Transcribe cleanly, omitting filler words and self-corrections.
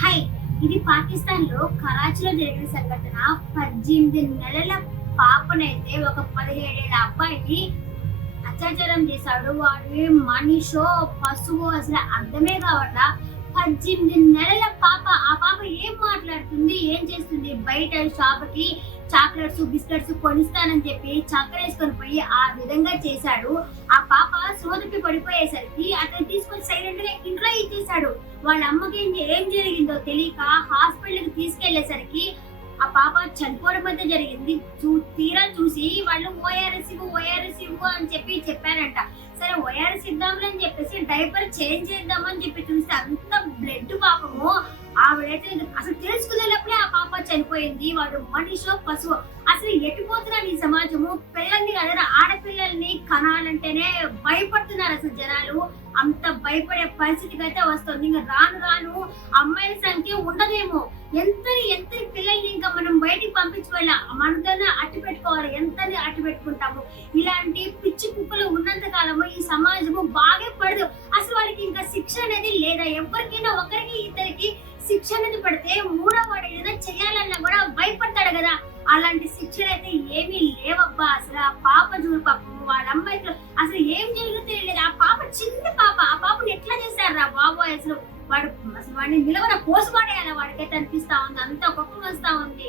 Hi, ఇది పాకిస్తాన్ లో కరాచీలో జరిగిన సంఘటన. 18 నెలల పాపనైతే ఒక 17 ఏళ్ల అబ్బాయిని అత్యాచారం చేశాడు. వాడు మనిషో పశువో అసలు అర్థమే కావట్లా. 18 నెలల పాప. ఆ పాప ఏం మాట్లాడుతుంది, ఏం చేస్తుంది? బయట షాప్కి చాక్లెట్స్ బిస్కెట్స్ కొనిస్తానని చెప్పి చక్కెర వేసుకొని పోయి ఆ విధంగా చేశాడు. ఆ పాప సోదకి పడిపోయేసరికి అతను తీసుకొని సైలెంట్ గా ఇంట్లో ఇచ్చేసాడు. వాళ్ళ అమ్మకి ఏం జరిగిందో తెలియక హాస్పిటల్ కి తీసుకెళ్లేసరికి ఆ పాప చనిపోవడం అయితే జరిగింది. తీరా చూసి వాళ్ళు ఓఆర్ఎస్ ఇవ్వు అని చెప్పారంట. సరే ఓఆర్ఎస్ ఇద్దాంలే అని చెప్పేసి డైపర్ చేంజ్ చేద్దామని చెప్పి చూస్తే అంత బ్లడ్ పాపము. ఆవిడైతే అసలు తెలుసుకునేటప్పుడే ఆ పాప చనిపోయింది. వాడు మనిషో పశువు. అసలు ఎటుపోతున్నాడు ఈ సమాజము? పిల్లల్ని అదే ఆడపిల్లల్ని కనాలంటేనే భయపడుతున్నారు అసలు జనాలు. అంత భయపడే పరిస్థితికి అయితే వస్తుంది. ఇంకా రాను రాను అమ్మాయిల సంఖ్య ఉండదేమో. ఎంత పిల్లల్ని ఇంకా మనం బయటికి పంపించుకోవాలి, మనతోనే అట్టి పెట్టుకోవాలి. ఎంతని అట్టి పెట్టుకుంటాము? ఇలాంటి పిచ్చి కుక్కలు ఉన్నంత కాలము ఈ సమాజము బాగా పడదు. అసలు వాళ్ళకి ఇంకా శిక్ష అనేది లేదా? ఎవరికైనా ఒకరికి ఇద్దరికి శిక్ష అనేది పడితే మూడో వాడు ఏదైనా చేయాలన్నా కూడా భయపడతాడు కదా. అలాంటి శిక్షలు అయితే ఏమీ లేవబ్బా. అసలు ఆ పాప చూడు పాపం, వాళ్ళ అమ్మాయితో అసలు ఏం జరుగుతుందో తెలియదు. ఆ పాప చిన్న పాప, ఆ పాపను ఎట్లా చేశారు రా బాబోయ్. అసలు వాడిని నిలవన పోసు పడేయాలి. వాడికైతే అనిపిస్తా ఉంది, అంత గొప్ప వస్తా ఉంది.